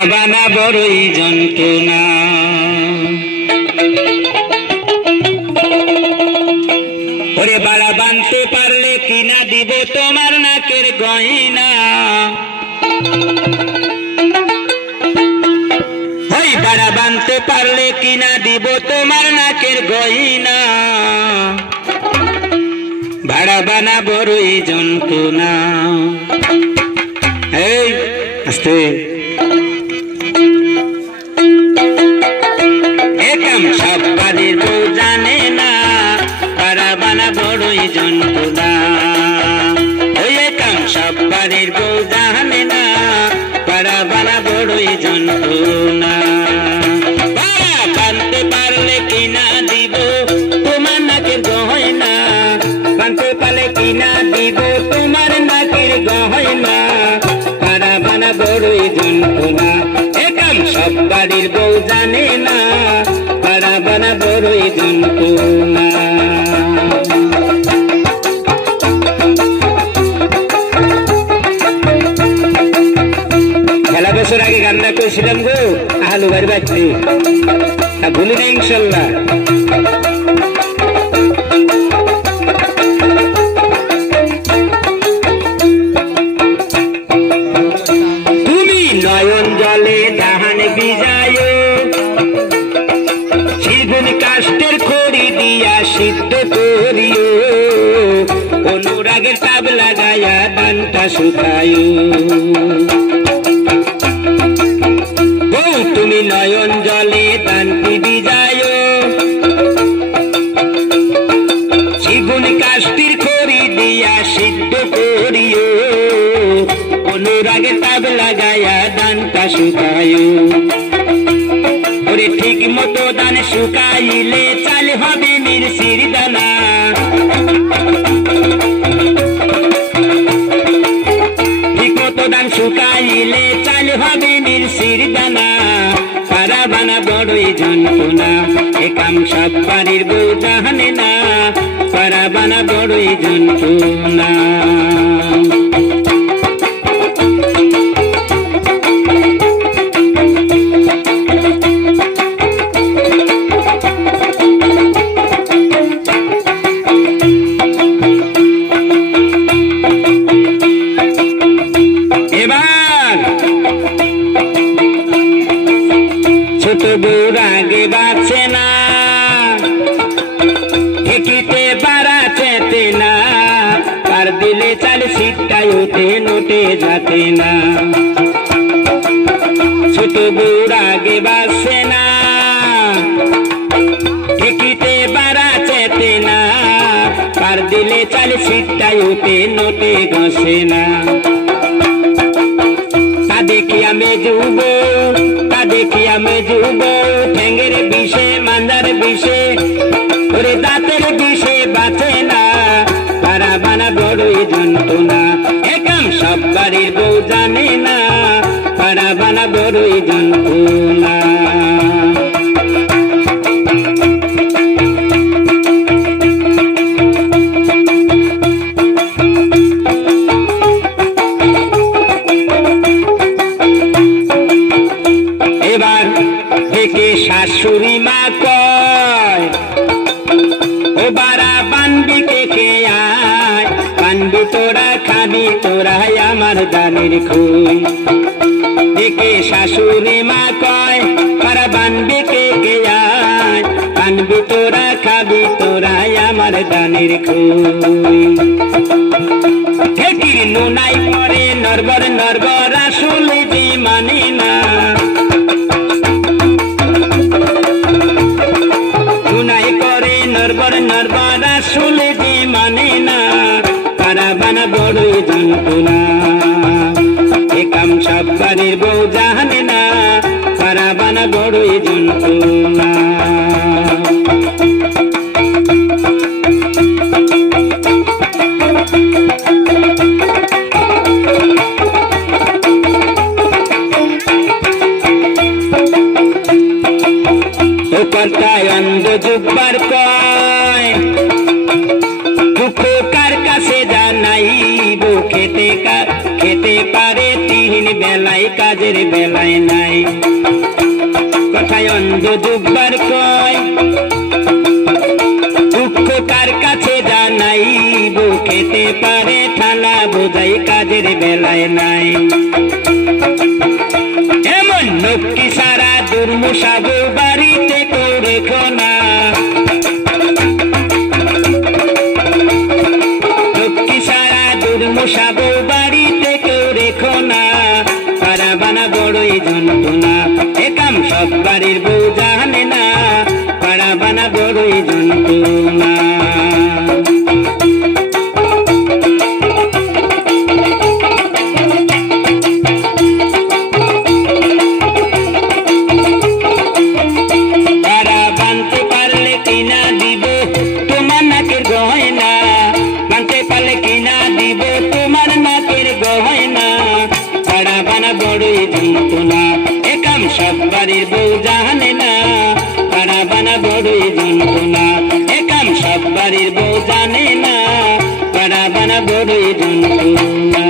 বানা বড়ই যন্ত্রণা। ওরে বাড়া বানতে পারলে কিনা দিব তোমার নাকের গয়না। ওই বাড়া বানতে পারলে কিনা দিব তোমার নাকের গয়না। ভাড়া বানা বড়ই যন্ত্রণা। এই আস্তে সব বাড়ির বউ জানে না ভাড়া বানা বড়ই যন্ত্রণা। ওই কাম সব বাড়ির বউ জানে না ভাড়া বানা বড়ই যন্ত্রণা। ভাড়া বানতে পারলে কিনা দিব তোমার নাকের গয়না। বানতে পারলে কিনা দিব তোমার নাকের গয়না। ভাড়া বানা বড়ই যন্ত্রণা। একাম সব বাড়ির বউ জানে না ভাড়া বানা বড়ই যন্ত্রণা। খেলা বছর আগে গানটা করেছিলাম গো আলু বাড়ি বাড়ছি, তা ভুলি না ইনশাল্লাহ। তুমি নয়ন জলে জাহান বিজায়, শিগুন কাষ্টের খড়ি দিয়া সিদ্ধ করিও। অনুরাগের তাব লাগাইয়া দানটা শুকায়। তুমি নয়ন জলে দানটি বিজায়, শিগুন কাষ্টির খড়ি দিয়া সিদ্ধ করিও। অনুরাগের তাব লাগাইয়া দানটা শুকায়। ওরে ঠিক মতো দান শুকাইলে চাল হবে মিরসির দানা। ঠিক মতো দান শুকাইলে চাল হবে মিরসির দানা। ভাড়া বানা বড়ই যন্ত্রণা। একাম সব বাড়ির বউ জানে না ভাড়া বানা বড়ই যন্ত্রণা। ছোট বউর আগে বাঁচে না, ঢেকিতে বাড়াতে না। পার দিলে চাল সিটটাই ওঠে নোটে যাতে না। ছোট বউর আগে বাঁচে না, ঢেকিতে বাড়াতে না। পার দিলে চাল সিটটাই ওঠে নোটে ঘষে না। তা দেখি আমি যুব, তা দেখি আমি যুব। ঠ্যাঙ্গের বিষে মান্দার বিষে, ওরে দাঁতের বিষে বাঁচে না। ভাড়া বানা বড়ই যন্ত্রণা। একাম সব বাড়ির বউ জানে না ভাড়া বানা বড়ই যন্ত্রণা। শাশুড়ি মা কয়, ও বারা বানবি কে আয়। বানবি তোরা খাবি তোরাই আমার দানের খুই। দেখে শাশুড়ি মা কয়, বারা বানবি কে আয়। বানবি তোরা খাবি তোরাই আমার দানের খুই। ঠেকির নুনাই পরে নরবর নরবর আসলে যে মানে না। নরবর আসলে যে মানে না। ভাড়া বানা বড়ই যন্ত্রণা। একাম সব বাড়ির বউ জানে না ভাড়া বানা বড়ই যন্ত্রণা। ও কর্তায় অন্ধ জুব্বার কয়, দুঃখ কার কাছে জানাইব। খেতে পারে তিন বেলায় কাজের কাজের বেলায় নাই কথায় অন্ধ দুবার কয় দুঃখ কার কাছে জানাই বুকেতে পারে ঠালা বোঝাই কাজের বেলায় নাই এমন লক্ষ্মী সারা দুর্মুষাবো বাড়িতে কেউ রেখো না লক্ষ্মী সারা দুর্মুষাবো বাড়িতে কেউ রেখো না পারাবানা বড়ই যন্ত্রণা একাম সব বাড়ির বউ জানে না পারাবানা বড়ই যন্ত্রণা সব বাড়ির বউ জানে না পারাবানা বড়ই যন্ত্রণা একাম সব বাড়ির বউ জানে না পারাবানা বড়ই যন্ত্রণা